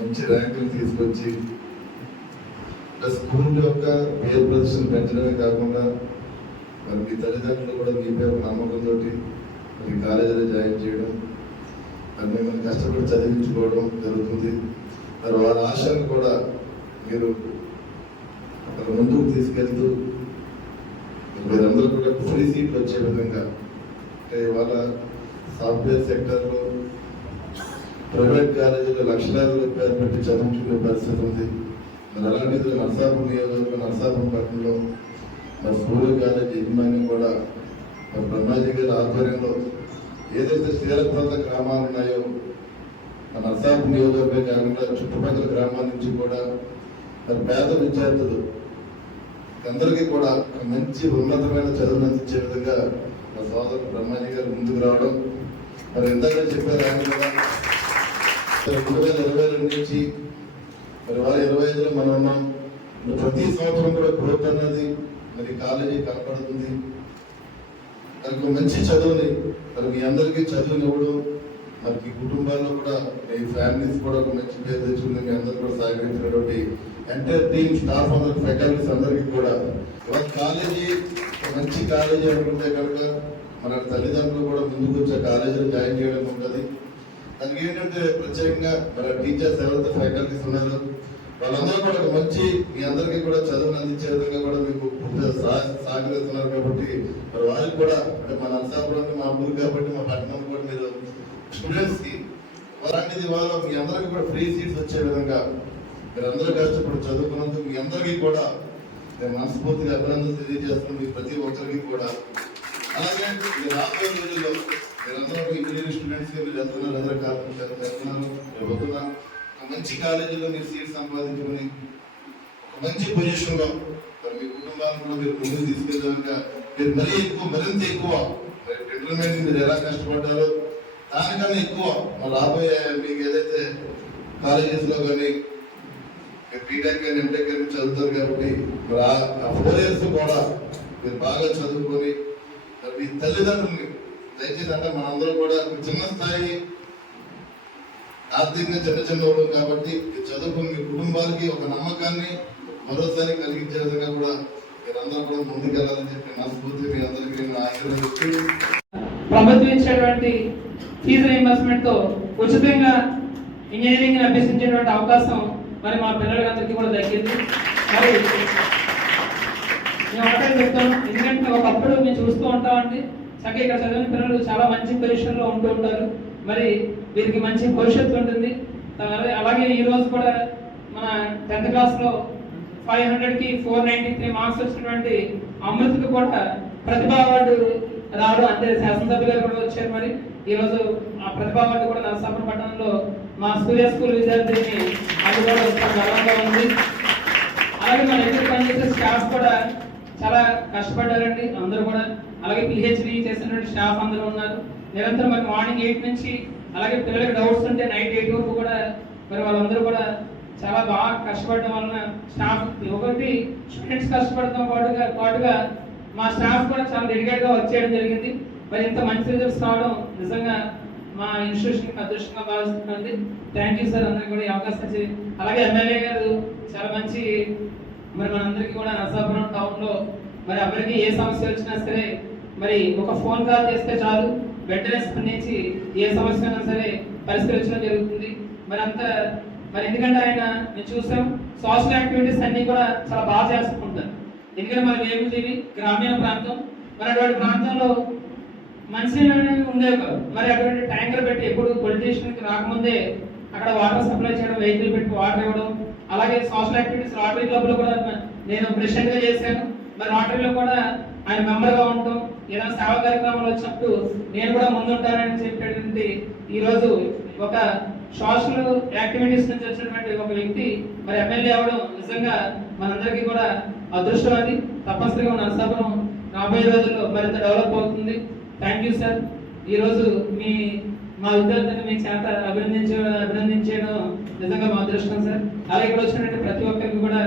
మంచి ర్యాంకులు తీసుకొచ్చి స్కూల్ యొక్క పేరు ప్రదర్శన పెంచడమే కాకుండా మరి మీ తల్లిదండ్రులు కూడా మీపై ఒక నమ్మకంతో మీ కాలేజీలో జాయిన్ చేయడం, మరి మిమ్మల్ని కష్టపడి చదివించుకోవడం జరుగుతుంది. మరి వారి ఆశలను కూడా మీరు ముందుకు తీసుకెళ్తూ మీరందరూ కూడా ఫ్రీ సీట్లు వచ్చే విధంగా, అంటే ఇవాళ సాఫ్ట్వేర్ సెక్టర్లో ప్రైవేట్ కాలేజీలో లక్షలాది రూపాయలు పెట్టి చదువుకునే పరిస్థితి ఉంది. మరి అలాంటిది నర్సాపురం నియోజకవర్గం నర్సాపురం పట్టణంలో మరి స్కూల్ కాలేజీ యజమాన్యం కూడా మరి బ్రహ్మాజీ గారి ఆధ్వర్యంలో ఏదైతే శ్రీలప్రాంత గ్రామాలు ఉన్నాయో మన నర్సాపురం నియోజకవర్గం కాకుండా చుట్టుపక్కల గ్రామాల నుంచి కూడా మరి పేద విద్యార్థులు అందరికీ కూడా మంచి ఉన్నతమైన చదువులు అందించే విధంగా మా సోదరు బ్రహ్మాజీ గారు ముందుకు రావడం, మరి ఇందాక చెప్పారు ఆయన కూడా 2022 నుంచి మరి 2025లో మనం ఉన్నాం. ప్రతి సంవత్సరం కూడా గ్రోత్ అన్నది మరి కాలేజీ కనపడుతుంది. మనకు మంచి చదువుని మరి మీ అందరికీ చదువునివ్వడం, మరి మీ కుటుంబాల్లో కూడా మీ ఫ్యామిలీస్ కూడా ఒక మంచి పేరు తెచ్చుకుని మీ అందరూ కూడా సహకరించినటువంటి ఎంటైర్ టీమ్ స్టాఫ్ అందరికి ఫ్యాకల్టీస్ అందరికీ కూడా ఇవాళ కాలేజీ మంచి కాలేజీ అనుకుంటే కనుక మన తల్లిదండ్రులు కూడా ముందుకు వచ్చే కాలేజీలో జాయిన్ చేయడం ఉంటుంది. దానికి ఏంటంటే ప్రత్యేకంగా మన టీచర్స్ ఎవరైతే ఫ్యాకల్టీస్ ఉన్నారో వాళ్ళందరూ కూడా ఒక మంచి మీ అందరికీ కూడా చదువును అందించే విధంగా కూడా మీకు సహకరిస్తున్నారు. కాబట్టి మరి వాళ్ళకి కూడా అంటే మన నర్సాపురం మా ఊరు కాబట్టి మా పట్టణం కూడా మీరు స్టూడెంట్స్ కి అలాంటిది వాళ్ళ మీ అందరికీ కూడా ఫ్రీ సీట్స్ వచ్చే విధంగా మీరు అందరూ కష్టపడి చదువుకున్నందుకు మీ అందరికీ కూడా నేను మనస్ఫూర్తిగా అభినందనలు తెలియజేస్తున్నాను. మీ ప్రతి ఒక్కరికి కూడా అలాగే మీరు రాబోయే రోజుల్లో మీరందరూ ఇంజనీరింగ్ స్టూడెంట్స్ గా మీరు వెళ్తున్నారు, అందరూ వెళ్తున్నారు. మంచి కాలేజీలో మీరు సీట్ సంపాదించుకుని ఒక మంచి పొజిషన్ లో మీ కుటుంబాలను కూడా మీరు ముందుకు తీసుకెళ్ళాక మీరు మరీ ఎక్కువ మరింత ఎక్కువ ఇంటర్మీడియట్ మీరు ఎలా కష్టపడ్డారో దానికన్నా ఎక్కువ రాబోయే మీకు ఏదైతే కాలేజెస్ లో కానీ బీటెక్ కానీ ఎంటెక్ కానీ చదువుతారు కాబట్టి ఆ 4 years కూడా మీరు బాగా చదువుకొని మీ తల్లిదండ్రుల్ని దయచేసి అంటే మనందరూ కూడా చిన్న స్థాయి ఆర్థికంగా చిన్న వాళ్ళు కాబట్టి చదువుకుని మీ కుటుంబాలకి ఒక నమ్మకాన్ని మరోసారి కలిగించే విధంగా కూడా మీరందరూ కూడా ముందుకెళ్ళాలని చెప్పి మనస్ఫూర్తి మీ అందరికీ ఆశీర్వదిస్తూ ప్రభుత్వం ఇచ్చేటువంటి ఫీజు రీయింబర్స్మెంట్ తో ఉచితంగా ఇంజనీరింగ్ అభ్యసించేటువంటి అవకాశం మరి మా పిల్లలందరికీ కూడా దక్కింది. మరి మేము ఒకటే చెప్తాను, ఎందుకంటే ఒకప్పుడు మేము చూస్తూ ఉంటామండి చక్కగా ఇక్కడ చదివిన పిల్లలు చాలా మంచి పొజిషన్లో ఉంటూ ఉంటారు. మరి వీరికి మంచి భవిష్యత్తు ఉంటుంది. అలాగే ఈ రోజు కూడా మన 10th క్లాస్లో 500కి 493 మార్క్స్ వచ్చినటువంటి అమృతకు కూడా ప్రతిభా అవార్డు రావడం, అంటే శాసనసభ్యులు గారు కూడా వచ్చారు. మరి ఈ రోజు ఆ ప్రతిభా అవార్డు కూడా నరసాపురం పట్టణంలో మా సూర్య స్కూల్ విద్యార్థిని అది కూడా గర్వంగా ఉంది. అలాగే మన దగ్గర పనిచేసే స్టాఫ్ కూడా చాలా కష్టపడ్డారండి అందరూ కూడా. అలాగే పిహెచ్డి చేసినటువంటి స్టాఫ్ అందరూ ఉన్నారు. నిరంతరం మరి మార్నింగ్ 8 నుంచి అలాగే పిల్లలకి డౌట్స్ ఉంటే నైట్ 8 వరకు కూడా మరి వాళ్ళందరూ కూడా చాలా బాగా కష్టపడడం వలన స్టాఫ్ ఒకటి స్టూడెంట్స్ కష్టపడటం పాటుగా మా స్టాఫ్ కూడా చాలా డెడికేట్ గా వర్క్ చేయడం జరిగింది. మరి ఇంత మంచి రిజల్ట్స్ రావడం నిజంగా మా ఇన్స్టిట్యూషన్ అదృష్టంగా భావిస్తుంది. థ్యాంక్ యూ సార్ అందరికి కూడా ఈ అవకాశం ఇచ్చి. అలాగే ఎమ్మెల్యే గారు చాలా మంచి మరి మనందరికీ కూడా నరసాపురం టౌన్ లో మరి ఎవరికి ఏ సమస్య వచ్చినా సరే మరి ఒక ఫోన్ కాల్ చేస్తే చాలు వెంటనే స్పందించి ఏ సమస్య అయినా సరే పరిష్కరించడం జరుగుతుంది. మరి ఎందుకంటే ఆయన మేము చూసాం సోషల్ యాక్టివిటీస్ అన్ని కూడా చాలా బాగా చేసుకుంటారు. ఎందుకంటే మన వేగులదేవి గ్రామీణ ప్రాంతం, మరి అటువంటి ప్రాంతంలో మంచినీళ్ళు ఉండేవి కాదు. మరి అటువంటి ట్యాంకర్ పెట్టి ఎప్పుడు పొలిటీషియన్కి రాకముందే అక్కడ వాటర్ సప్లై చేయడం, వెహికల్ పెట్టి వాటర్ ఇవ్వడం, అలాగే సోషల్ యాక్టివిటీస్ రోటరీ క్లబ్ లో కూడా నేను ప్రెసిడెంట్ గా చేశాను. మరి రోటరీలో కూడా ఆయన మెంబర్ గా ఉంటాం. ఏదైనా సేవా కార్యక్రమాలు వచ్చినప్పుడు నేను కూడా ముందుంటానని చెప్పేటువంటి ఈ రోజు ఒక సోషల్ యాక్టివిటీస్ నుంచి వచ్చినటువంటి ఒక వ్యక్తి మరి ఎమ్మెల్యే అవ్వడం నిజంగా మనందరికీ కూడా అదృష్టం. అది తప్పనిసరిగా నరసాపురం రాబోయే రోజుల్లో మరింత డెవలప్ అవుతుంది. Thank you sir. ఈరోజు మా విద్యార్థులను మీ చేత అభినందించడం నిజంగా మా అదృష్టం సార్. అలాగే ఇక్కడ వచ్చినటువంటి ప్రతి ఒక్కరికి కూడా